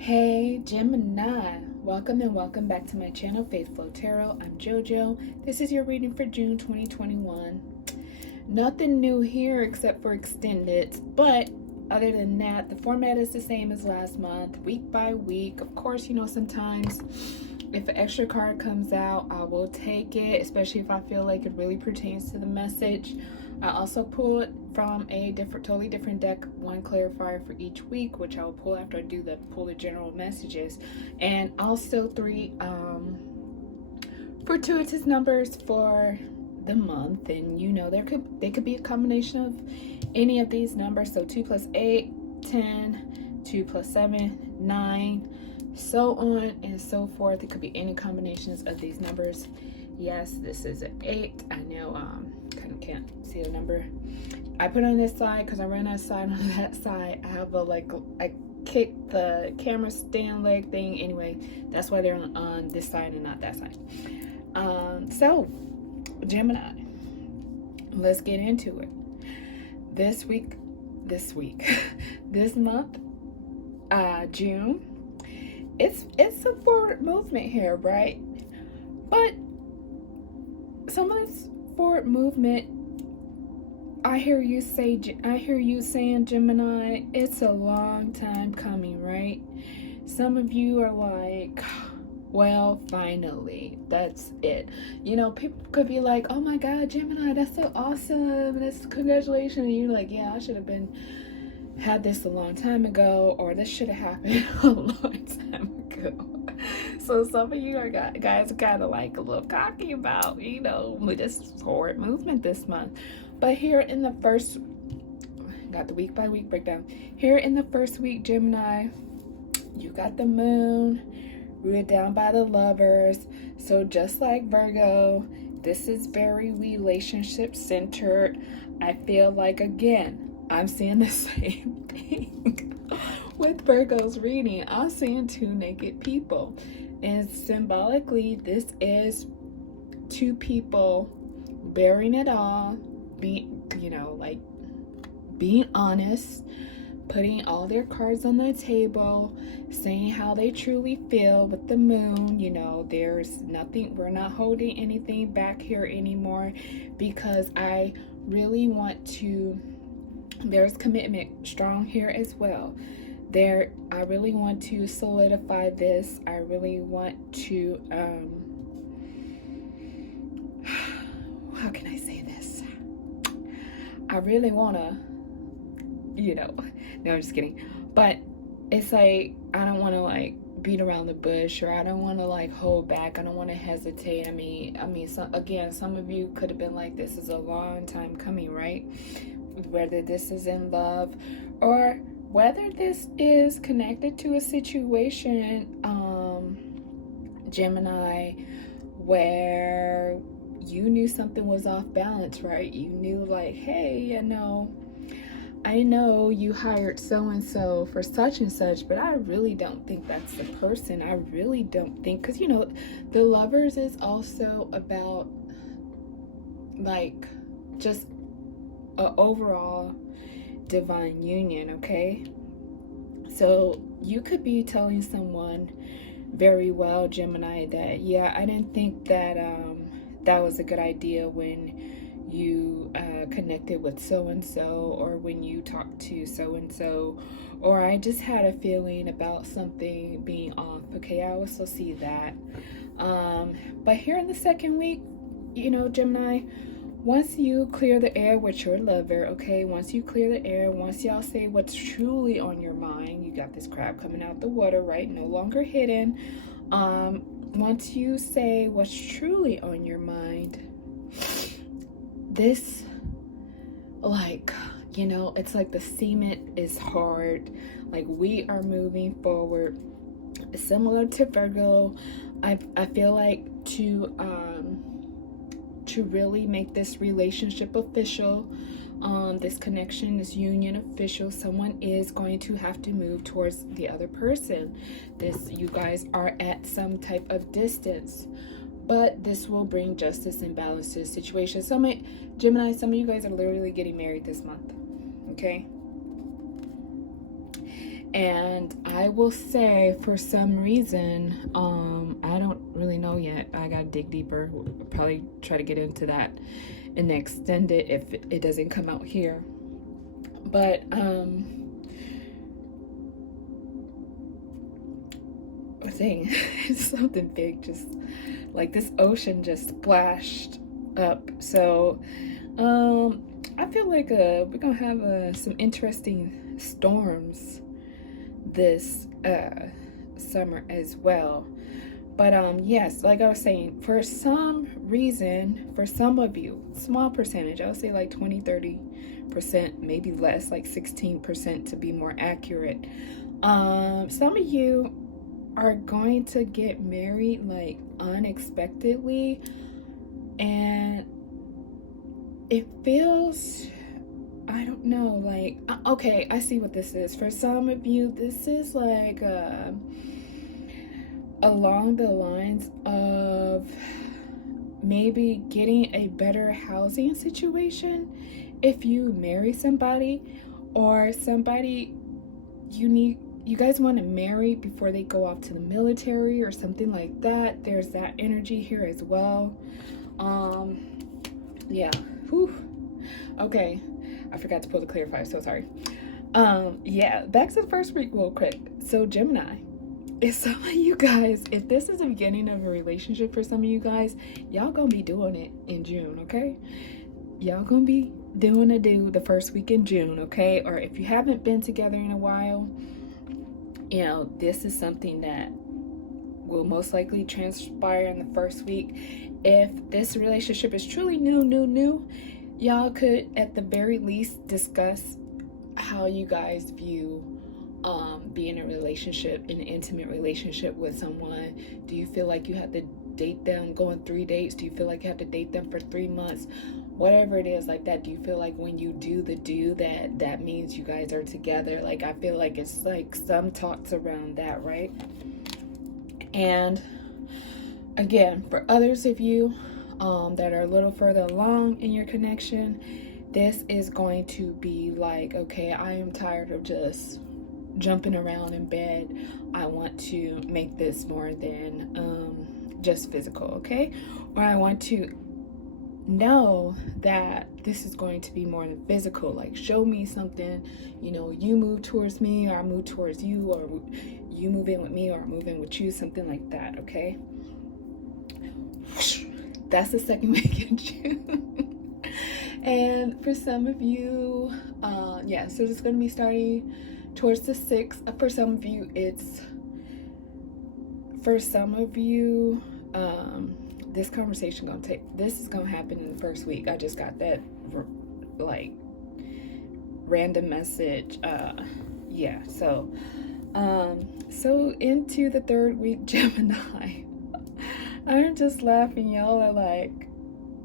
Hey Gemini, welcome and welcome back to my channel Faithful Tarot. I'm JoJo. This is your reading for June 2021. Nothing new here except for extended, but other than that, the format is the same as last month, week by week. Of course, sometimes if an extra card comes out, I will take it, especially if I feel like it really pertains to the message. I also pull it from a totally different deck, one clarifier for each week, which I will pull after I do pull the general messages, and also three fortuitous numbers for the month. And they could be a combination of any of these numbers. So 2 plus 8, 10, 2 plus 7, 9, so on and so forth. It could be any combinations of these numbers. Yes, this is an 8. I know kind of can't see the number. I put on this side because I ran outside on that side. I have I kicked the camera stand leg thing. Anyway, that's why they're on this side and not that side. So Gemini, let's get into it. This month, June, it's a forward movement here, right? But some of this forward movement, I hear you saying, Gemini, it's a long time coming, right? Some of you are like, well, finally, that's it. People could be like, oh my God, Gemini, that's so awesome. That's congratulations. And you're like, yeah, I should have had this a long time ago, or this should have happened a long time ago. So some of you guys are kind of like a little cocky about, with this forward movement this month. But here in the first, got the week by week breakdown. Here in the first week, Gemini, you got the moon rooted down by the lovers. So just like Virgo, this is very relationship centered. I feel like, again, I'm seeing the same thing with Virgo's reading. I'm seeing two naked people. And symbolically, this is two people bearing it all, being honest, putting all their cards on the table, saying how they truly feel with the moon. There's nothing, we're not holding anything back here anymore, because I really want to, there's commitment strong here as well. I really want to solidify this. I really want to, how can I say this? I really want to, no, I'm just kidding. But it's like, I don't want to beat around the bush, or I don't want to hold back. I don't want to hesitate. I mean, some of you could have been like, this is a long time coming, right? Whether this is in love, or whether this is connected to a situation, Gemini, where you knew something was off balance, right? You knew hey, I know you hired so-and-so for such and such, but I really don't think that's the person. I really don't think, because the lovers is also about just a overall divine union, okay? So you could be telling someone very well, Gemini, that yeah, I didn't think that that was a good idea when you connected with so-and-so, or when you talked to so-and-so, or I just had a feeling about something being off. Okay, I also see that. But here in the second week, Gemini, once you clear the air with your lover, okay, once you clear the air, once y'all say what's truly on your mind, you got this crab coming out the water, right? No longer hidden. Once you say what's truly on your mind, this, it's like the cement is hard. We are moving forward. Similar to Virgo, I feel like to really make this relationship official, this connection, this union official, someone is going to have to move towards the other person. You guys are at some type of distance, but this will bring justice and balance to the situation. Gemini, some of you guys are literally getting married this month, okay? And I will say, for some reason, I don't really know yet. I gotta dig deeper. We'll probably try to get into that and extend it if it doesn't come out here. But I'm saying it's something big, just like this ocean just splashed up. So I feel like we're gonna have some interesting storms this summer as well. But yes, like I was saying, for some reason, for some of you, small percentage, I would say like 20-30%, maybe less, like 16% to be more accurate. Some of you are going to get married like unexpectedly, and it feels, I don't know, like, okay, I see what this is. For some of you, this is like along the lines of maybe getting a better housing situation if you marry somebody, or somebody you guys want to marry before they go off to the military or something like that. There's that energy here as well. Yeah. Whew. Okay, I forgot to pull the clarifier, so sorry. Yeah, back to the first week real quick. So Gemini, if some of you guys, if this is the beginning of a relationship for some of you guys, y'all gonna be doing it in June, okay? Y'all gonna be doing the first week in June, okay? Or if you haven't been together in a while, you know, this is something that will most likely transpire in the first week. If this relationship is truly new, y'all could at the very least discuss how you guys view being in a relationship, in an intimate relationship with someone. Do you feel like you have to date them, go on 3 dates? Do you feel like you have to date them for 3 months? Whatever it is like that. Do you feel like when you do that means you guys are together? Like, I feel like it's like some talks around that, right? And again, for others of you that are a little further along in your connection, this is going to be like, okay, I am tired of just jumping around in bed. I want to make this more than just physical, okay? Or I want to know that this is going to be more than physical. Like, show me something, you know, you move towards me, or I move towards you, or you move in with me, or I move in with you, something like that, okay? That's the second week in June. And for some of you, yeah, so it's going to be starting towards the 6th. For some of you, this conversation this is gonna happen in the first week. I just got that like random message. Yeah, so into the third week, Gemini. I'm just laughing. Y'all are like,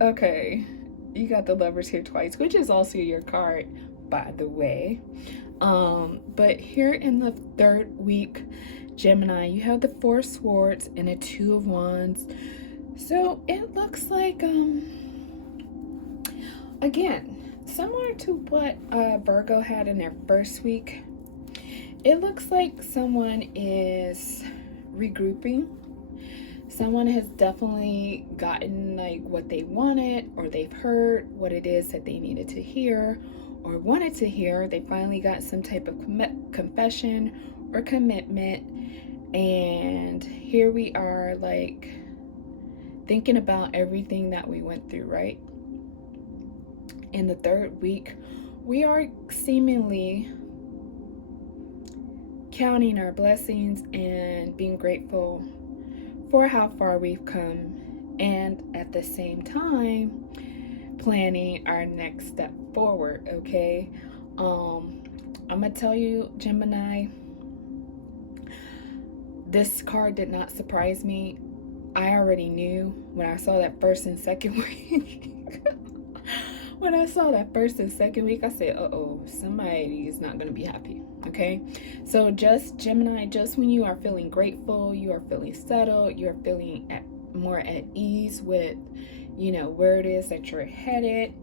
okay, you got the Lovers here twice, which is also your card, by the way. But here in the third week, Gemini, you have the 4 swords and a 2 of wands. So it looks like, again, similar to what Virgo had in their first week. It looks like someone is regrouping. Someone has definitely gotten like what they wanted, or they've heard what it is that they needed to hear or wanted to hear. They finally got some type of confession or commitment, and here we are, like, thinking about everything that we went through, right? In the third week, we are seemingly counting our blessings and being grateful for how far we've come, and at the same time planning our next step forward, okay? I'm gonna tell you, Gemini, this card did not surprise me. I already knew when I saw that first and second week. When I saw that first and second week, I said, uh-oh, somebody is not going to be happy, okay? So just, Gemini, just when you are feeling grateful, you are feeling settled, you're feeling more at ease with, you know, where it is that you're headed,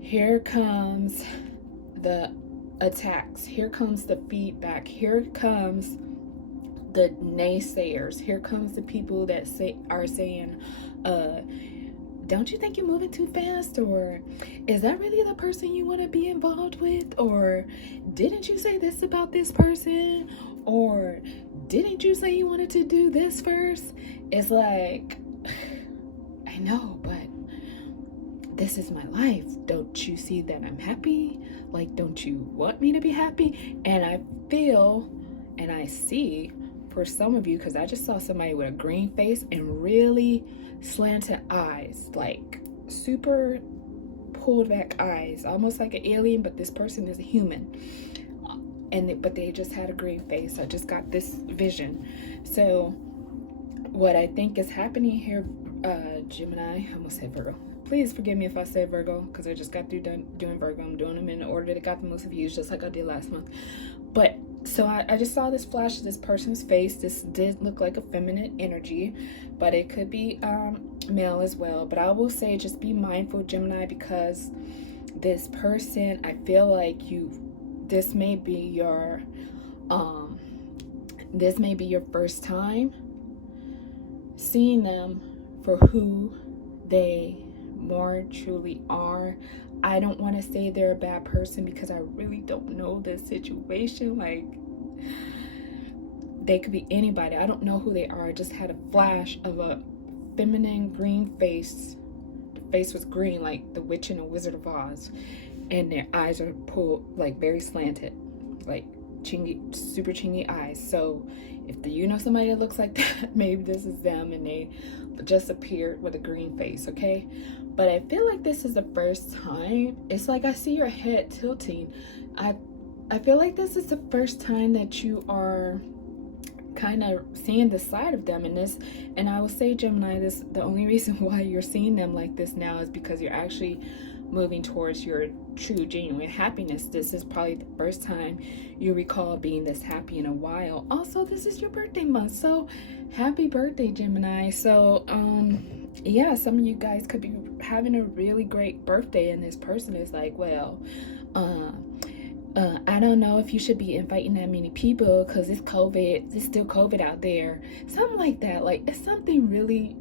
here comes the attacks. Here comes the feedback. Here comes the naysayers. Here comes the people that are saying, don't you think you're moving too fast? Or is that really the person you want to be involved with? Or didn't you say this about this person? Or didn't you say you wanted to do this first? It's like, I know, but this is my life. Don't you see that I'm happy? Like, don't you want me to be happy? And I feel and I see for some of you, because I just saw somebody with a green face and really slanted eyes, like super pulled back eyes, almost like an alien, but this person is a human. But they just had a green face. I just got this vision. So what I think is happening here, Gemini, I almost said Virgo. Please forgive me if I said Virgo, because I just got through doing Virgo. I'm doing them in the order that it got the most views, just like I did last month. But so I just saw this flash of this person's face. This did look like a feminine energy, but it could be male as well. But I will say, just be mindful, Gemini, because this person, I feel like this may be your first time seeing them for who they more truly are. I don't want to say they're a bad person because I really don't know the situation. Like, they could be anybody. I don't know who they are. I just had a flash of a feminine green face. The face was green, like the witch in a Wizard of Oz, and their eyes are pulled, like very slanted, like chingy, super chingy eyes. So if you know somebody that looks like that, maybe this is them, and they just appeared with a green face, okay? But I feel like this is the first time. It's like I see your head tilting. I feel like this is the first time that you are kind of seeing the side of them in this. And I will say, Gemini, the only reason why you're seeing them like this now is because you're actually moving towards your true, genuine happiness. This is probably the first time you recall being this happy in a while. Also, this is your birthday month, so happy birthday, Gemini. So yeah, some of you guys could be having a really great birthday, and this person is like, well, I don't know if you should be inviting that many people because it's COVID. It's still COVID out there. Something like that. Like, it's something really,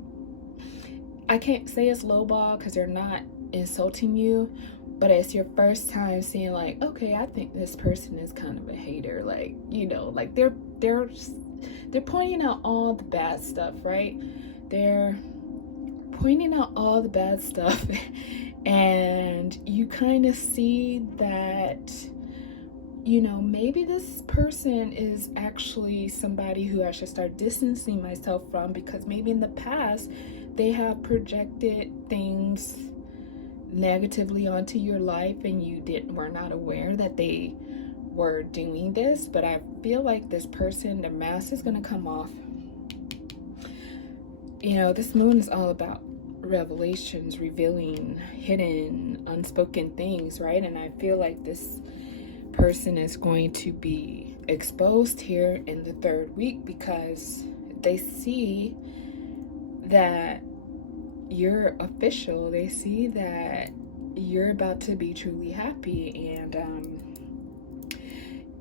I can't say it's lowball because they're not insulting you, but it's your first time seeing, like, okay, I think this person is kind of a hater. Like, you know, like they're pointing out all the bad stuff, right? They're pointing out all the bad stuff and you kind of see that, you know, maybe this person is actually somebody who I should start distancing myself from, because maybe in the past they have projected things negatively onto your life and you were not aware that they were doing this. But I feel like this person, the mask is going to come off. You know, this moon is all about revelations, revealing hidden, unspoken things, right? And I feel like this person is going to be exposed here in the third week because they see that you're official. They see that you're about to be truly happy, and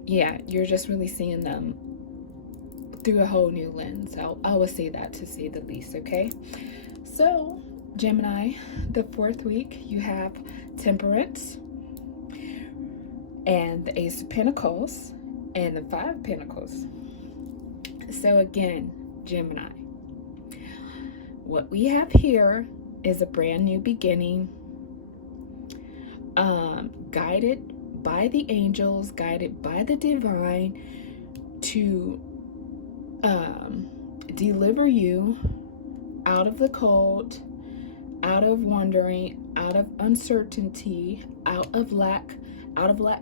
yeah, you're just really seeing them through a whole new lens. I would say that, to say the least. Okay, so Gemini, the fourth week, you have Temperance and the Ace of Pentacles and the Five of Pentacles. So again, Gemini, what we have here is a brand new beginning, guided by the angels, guided by the divine to deliver you out of the cold, out of wondering, out of uncertainty, out of lack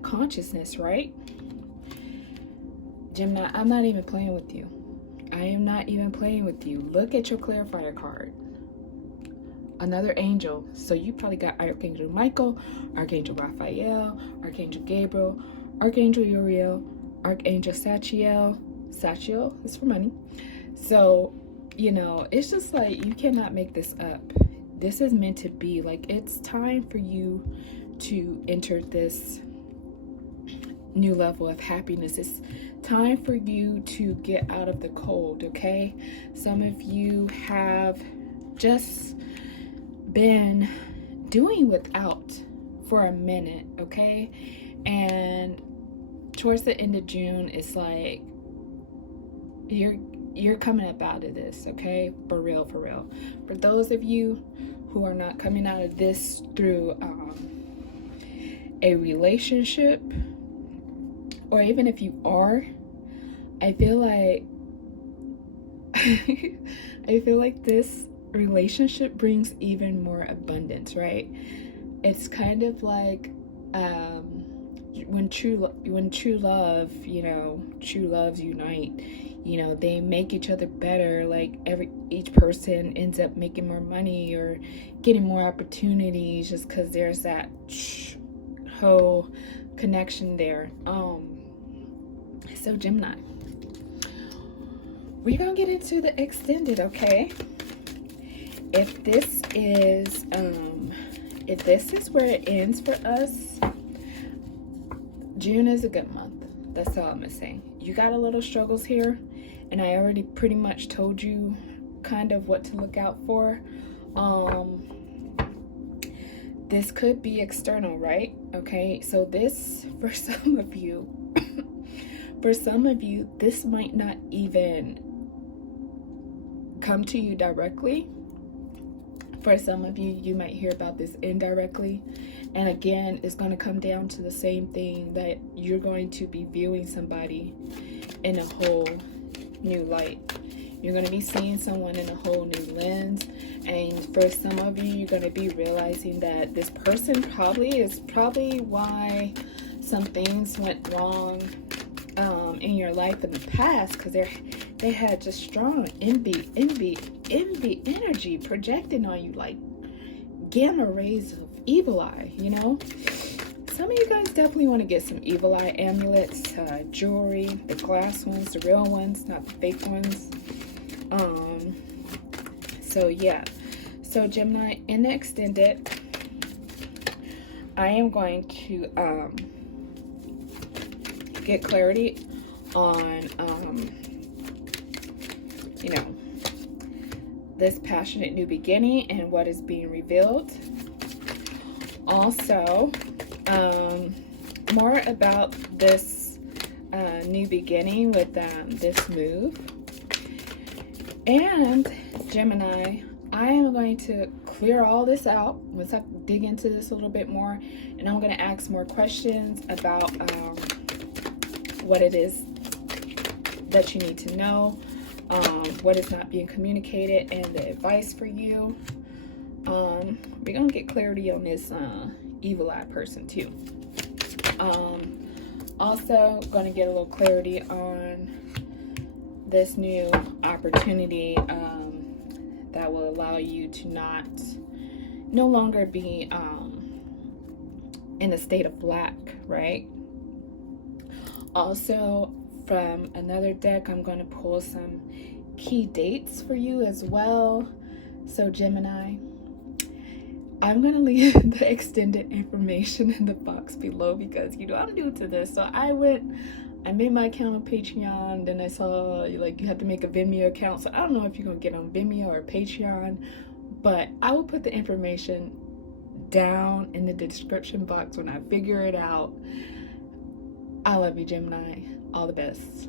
consciousness, right? Gemini, I'm not even playing with you. I am not even playing with you. Look at your clarifier card. Another angel. So you probably got Archangel Michael, Archangel Raphael, Archangel Gabriel, Archangel Uriel, Archangel Sachiel. Sachiel is for money. So, you know, it's just like, you cannot make this up. This is meant to be. Like, it's time for you to enter this new level of happiness. It's time for you to get out of the cold, okay? Some of you have just been doing without for a minute, okay? And towards the end of June, it's like you're coming up out of this, okay? For real, for real. For those of you who are not coming out of this through a relationship, or even if you are, I feel like I feel like this relationship brings even more abundance, right? It's kind of like when true love, true loves unite. They make each other better. Like each person ends up making more money or getting more opportunities just because there's that whole connection there. So Gemini, we're gonna get into the extended, okay? If this is where it ends for us, June is a good month. That's all I'm gonna say. You got a little struggles here, and I already pretty much told you kind of what to look out for. This could be external, right? Okay, so this, for some of you, this might not even come to you directly. For some of you, you might hear about this indirectly. And again, it's going to come down to the same thing, that you're going to be viewing somebody in a whole new light. You're going to be seeing someone in a whole new lens. And for some of you, you're going to be realizing that this person is probably why some things went wrong in your life in the past, because they had just strong envy energy projecting on you, like gamma rays of evil eye. Some of you guys definitely want to get some evil eye amulets, jewelry, the glass ones, the real ones, not the fake ones. So yeah, so Gemini, in the extended, I am going to get clarity on this passionate new beginning and what is being revealed. Also, more about this new beginning with this move. And Gemini, I am going to clear all this out. Let's dig into this a little bit more, and I'm going to ask more questions about what it is that you need to know, what is not being communicated, and the advice for you. We're going to get clarity on this evil eye person too. Also going to get a little clarity on this new opportunity that will allow you to no longer be in a state of lack, right? Also, from another deck, I'm going to pull some key dates for you as well. So Gemini, I'm going to leave the extended information in the box below because I'm new to this. So I made my account on Patreon, then I saw you have to make a Vimeo account. So I don't know if you're going to get on Vimeo or Patreon, but I will put the information down in the description box when I figure it out. I love you, Gemini. All the best.